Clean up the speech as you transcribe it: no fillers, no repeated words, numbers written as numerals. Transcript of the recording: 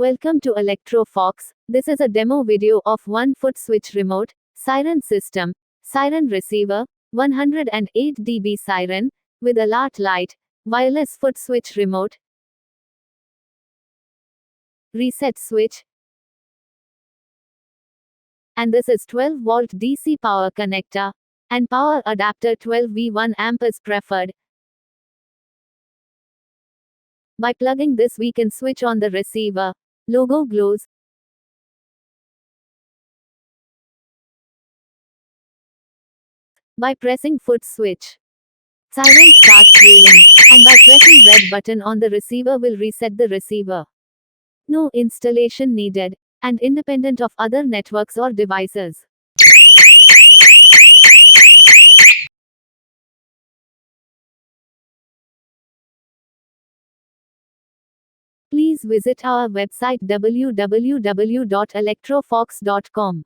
Welcome to ElectroFox. This is a demo video of 1-foot switch remote, siren system, siren receiver, 108 dB siren, with alert light, wireless foot switch remote, reset switch, and this is 12-volt DC power connector, and power adapter 12V 1 amp is preferred. By plugging this we can switch on the receiver. Logo glows. By pressing foot switch, siren starts ringing, and by pressing red button on the receiver will reset the receiver. No installation needed, and independent of other networks or devices. Please visit our website www.electrofox.com.